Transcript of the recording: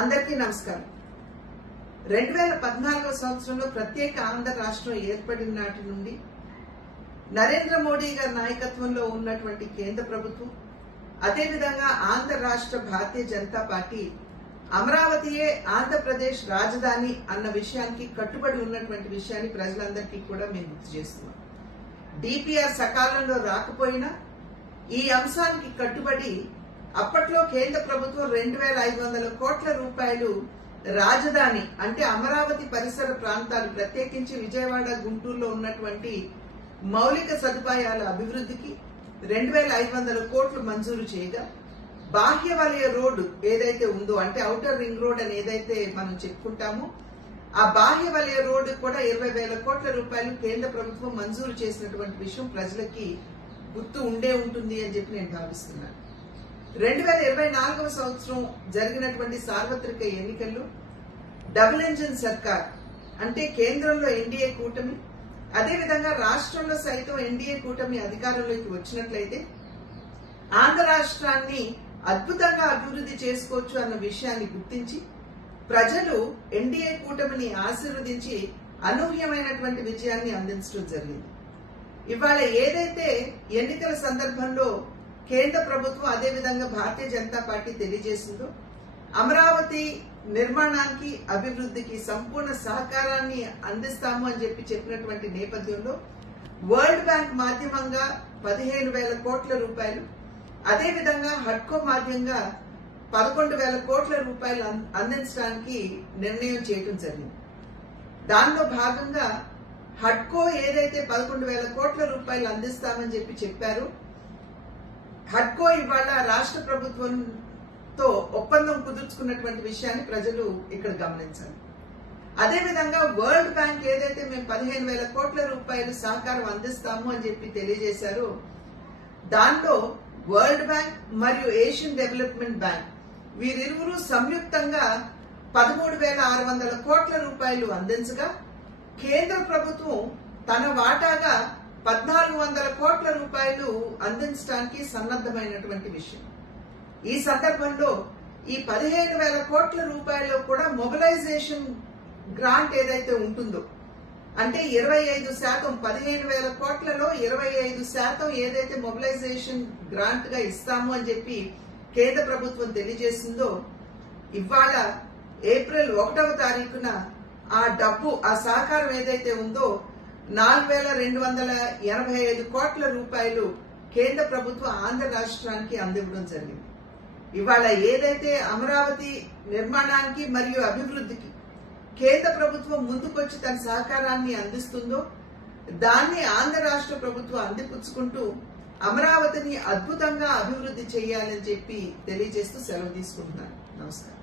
అందరికీ నమస్కారం. 2014 సంవత్సరంలో ప్రత్యేక ఆంధ్ర రాష్ట్రం ఏర్పడిన నాటి నుండి నరేంద్ర మోడీ గారి నాయకత్వంలో ఉన్నటువంటి కేంద్ర ప్రభుత్వం, అదేవిధంగా ఆంధ్ర రాష్ట్ర భారతీయ జనతా పార్టీ అమరావతియే ఆంధ్రప్రదేశ్ రాజధాని అన్న విషయానికి కట్టుబడి ఉన్నటువంటి విషయాన్ని ప్రజలందరికీ కూడా మేము గుర్తు చేస్తున్నాం. డిపిఆర్ సకాలంలో రాకపోయినా ఈ అంశానికి కట్టుబడి అప్పట్లో కేంద్ర ప్రభుత్వం 2500 కోట్ల రూపాయలు రాజధాని అంటే అమరావతి పరిసర ప్రాంతాలు, ప్రత్యేకించి విజయవాడ, గుంటూరులో ఉన్నటువంటి మౌలిక సదుపాయాల అభివృద్ధికి 2500 కోట్లు మంజూరు చేయగా, బాహ్య వలయ రోడ్డు ఏదైతే ఉందో అంటే ఔటర్ రింగ్ రోడ్ అని ఏదైతే మనం చెప్పుకుంటామో ఆ బాహ్య వలయ రోడ్డు కూడా 20,000 కోట్ల రూపాయలు కేంద్ర ప్రభుత్వం మంజూరు చేసినటువంటి విషయం ప్రజలకి గుర్తు ఉండే ఉంటుంది అని చెప్పి నేను భావిస్తున్నాను. 2024 సంవత్సరం జరిగినటువంటి సార్వత్రిక ఎన్నికల్లో డబుల్ ఇంజిన్ సర్కార్ అంటే కేంద్రంలో ఎన్డీఏ కూటమి, అదేవిధంగా రాష్ట్రంలో సైతం ఎన్డీఏ కూటమి అధికారంలోకి వచ్చినట్లయితే ఆంధ్ర రాష్ట్రాన్ని అద్భుతంగా అభివృద్ధి చేసుకోవచ్చు అన్న విషయాన్ని గుర్తించి ప్రజలు ఎన్డీఏ కూటమిని ఆశీర్వదించి అనూహ్యమైనటువంటి విజయాన్ని అందించడం జరిగింది. ఇవాళ ఏదైతే ఎన్నికల సందర్భంలో కేంద్ర ప్రభుత్వం అదేవిధంగా భారతీయ జనతా పార్టీ తెలియజేసిందో, అమరావతి నిర్మాణానికి అభివృద్ధికి సంపూర్ణ సహకారాన్ని అందిస్తాము అని చెప్పినటువంటి నేపథ్యంలో వరల్డ్ బ్యాంక్ మాధ్యమంగా 15,000 కోట్ల రూపాయలు, అదేవిధంగా హడ్కో మాధ్యంగా 11,000 కోట్ల రూపాయలు అందించడానికి నిర్ణయం చేయడం జరిగింది. దానిలో భాగంగా హడ్కో ఏదైతే 11,000 కోట్ల రూపాయలు అందిస్తామని చెప్పారో, హడ్కో ఇవాళ రాష్ట్ర ప్రభుత్వంతో ఒప్పందం కుదుర్చుకున్నటువంటి విషయాన్ని ప్రజలు ఇక్కడ గమనించాలి. అదేవిధంగా వరల్డ్ బ్యాంక్ ఏదైతే మేము 15,000 కోట్ల రూపాయలు సహకారం అందిస్తాము అని తెలియజేశారో, దానిలో వరల్డ్ బ్యాంక్ మరియు ఏషియన్ డెవలప్మెంట్ బ్యాంక్ వీరిరువురు సంయుక్తంగా 13,600 కోట్ల రూపాయలు అందించగా, కేంద్ర ప్రభుత్వం తన వాటాగా 1,400 కోట్ల రూపాయలు అందించడానికి సన్నద్ధమైనటువంటి విషయం. ఈ సందర్భంలో ఈ 15,000 కోట్ల రూపాయలు కూడా మొబిలైజేషన్ గ్రాంట్ ఏదైతే ఉంటుందో అంటే 25%, 15,000 కోట్లలో 25% ఏదైతే మొబిలైజేషన్ గ్రాంట్ గా ఇస్తాము అని కేంద్ర ప్రభుత్వం తెలియజేసిందో, ఇవాళ ఏప్రిల్ 1వ తారీఖున ఆ డబ్బు, ఆ సహకారం ఏదైతే ఉందో 4,285 కోట్ల రూపాయలు కేంద్ర ప్రభుత్వం ఆంధ్ర రాష్ట్రానికి అందివ్వడం జరిగింది. ఇవాళ ఏదైతే అమరావతి నిర్మాణానికి మరియు అభివృద్ధికి కేంద్ర ప్రభుత్వం ముందుకొచ్చి తన సహకారాన్ని అందిస్తుందో, దాన్ని ఆంధ్ర రాష్ట్ర ప్రభుత్వం అందిపుచ్చుకుంటూ అమరావతిని అద్భుతంగా అభివృద్ధి చేయాలని తెలియజేస్తూ సెలవు తీసుకుంటున్నాను. నమస్కారం.